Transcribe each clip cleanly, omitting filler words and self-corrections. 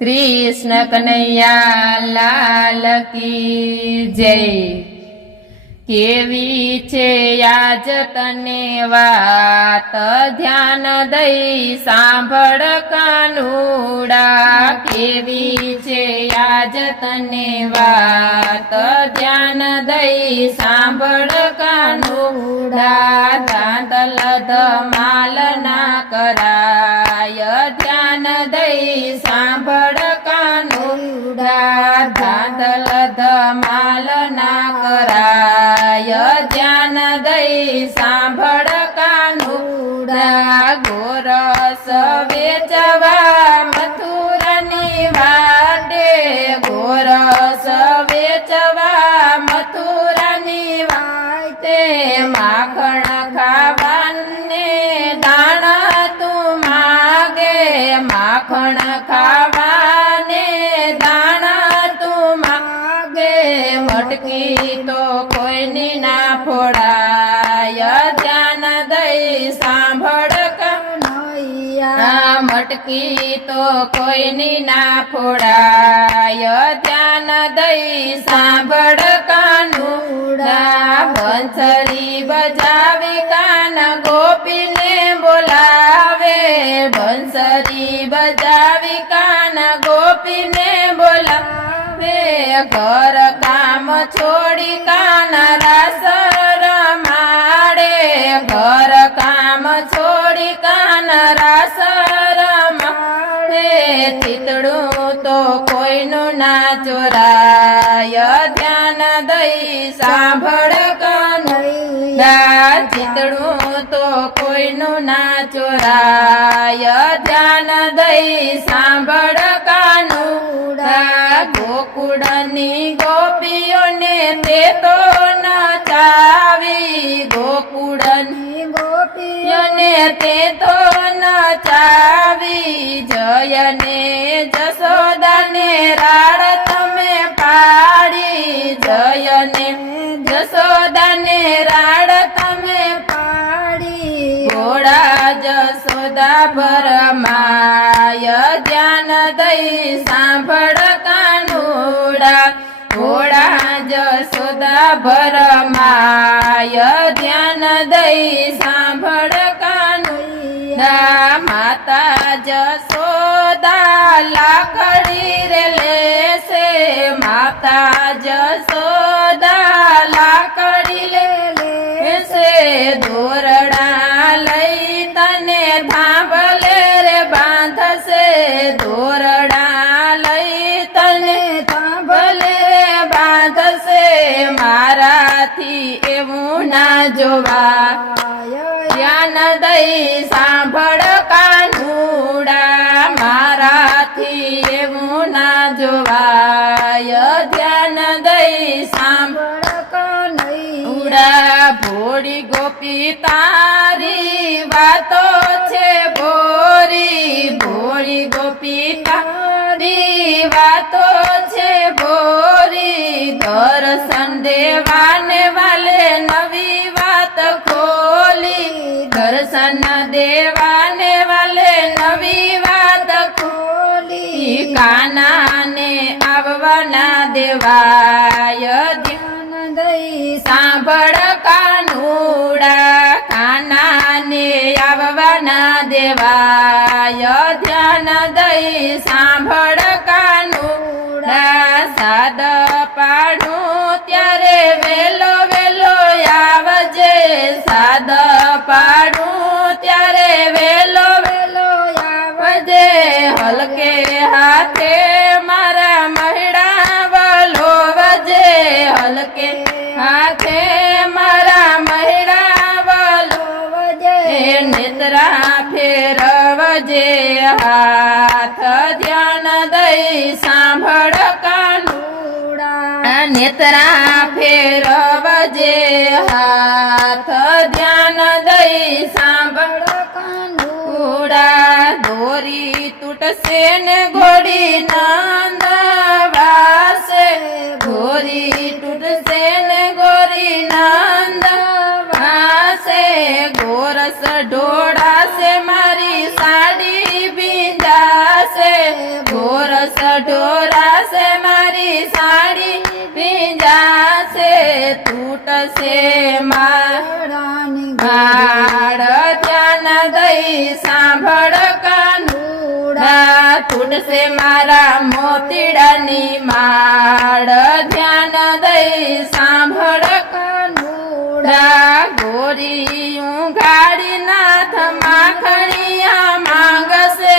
कृष्ण कन्हैया लाल की जय। केवी छे आज तने वात ध्यान दई सांभळ कानुडा। केवी छे आज तने वात ध्यान दई सांभळ कानुडा। दांतल धमाल ना कराय ध्यान दई सांभळ कानुडा। दांतल धमाल ना कराय ध्यान दई सांभळ कानुडा। गोरस वेचवा मथुरानी वाटे, गोरस वेचवा मथुरानी वाटे। माखण खावाने दाणा तू मागे, माखण खावाने दाणा तू मागे। मटकी तो कोईनी ना फोड़ाय ध्यान दई सांभळ कन्हैया। मटकी तो कोईनी ना फोड़ाय ध्यान दई सांभळ कानुडा। बंसरी बजावी कान गोपीने बोलावे, बंसरी बजावी कान गोपीने बोलावे। घर काम छोड़ी कान रास रमाड़े, घर काम छोड़ी कान रास रमाड़े। चितड़ू तो कोईनु ना चोराय ध्यान दई सांभळ कन्हैया। चितड़ू तो कोईनु ना चोराय ध्यान दई सांभळ कानुडा। गोकुळनी गोपीओने ते तो नचावी, गोकुळनी गोपीओने ते तो नचावी। जयने जसोदाने राड तमे पाड़ी, जयने जसोदाने राड तमे पाड़ी। घोड़ा जसोदा भरमाय ध्यान दई सांभळ कानुडा। घोड़ा जसोदा भरमाय ध्यान दई सांभळ कानुडा। माता जसोदा लाकड़ी रे लेसे, माता जसोदा लाकड़ी लेसे। दोरड़ा लई तने थांभले रे बांधसे, दोरड़ा लई तने थांभले रे बांधसे। माराथी एवं ना जोवाय ध्यान दई सांभळ कानुडा। माराथी एवं ना जोवाय ध्यान दई सांभळ कानुडा। भोળી गोपी तारी वातो छे भोरी, भोળી गोपी तारी वातो छे भोरी। दर्शन देवाने वाले नवी वात खोली, दर्शन देवाने वाले नवी वात खोली। काना ने आववाना देवाय ध्यान दई सांभळ कानुडा। काना ने आववाना देवाय ध्यान दई सांभळ कानुडा। साद पाडू त्यारे वेलो वेलो आवजे, साद पाडू त्यारे वेलो वेलो आवजे। हलके हाथे मारा महिड़ा वलोवजे, हलके हाथे मारा महिड़ा वलोवजे। नेत्रा फेरवजे हाथ ध्यान दई सांभळ कानुडा। नेत्रा फेरवजे हाथ ध्यान दई सांभळ कानुडा। दोरी तुटसे ने घोड़ी नंद वासे, घोड़ी तुटसे ने घोड़ी नंद वासे। गोरस ढोड़ा से मारी साड़ी बिंदा से, गोरस દિવસ ઢોરાશે મારી સાડી ભીંજાશે તૂટશે મારાની ગાળ ધ્યાન દઈ સાંભળ કાનુડા તૂટશે મારા મોતીડાની માળ ધ્યાન દઈ સાંભળ કાનુડા ગોરીયું ગાડી નાથ માખણિયા માંગશે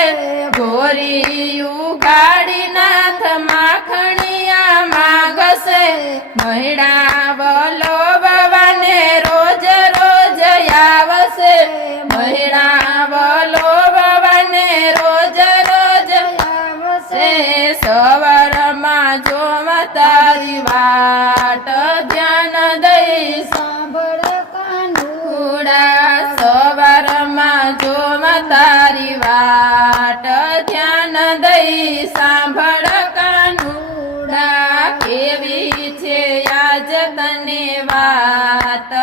ગોરીયું ગાડી નાથ માખણિયા માંગશે મહિડા બોલો ભવાને રોજ રોજ આવશે મહિડા બોલો ભવાને રોજ રોજ આવશે સવારમાં જોમ તારી વાટ ધ્યાન દઈ સાંભળ કાનુડા સવારમાં જોમ તારી વાટ ધ્યાન દઈ સાંભળ કાનુડા કેવી છે આજ તને વાત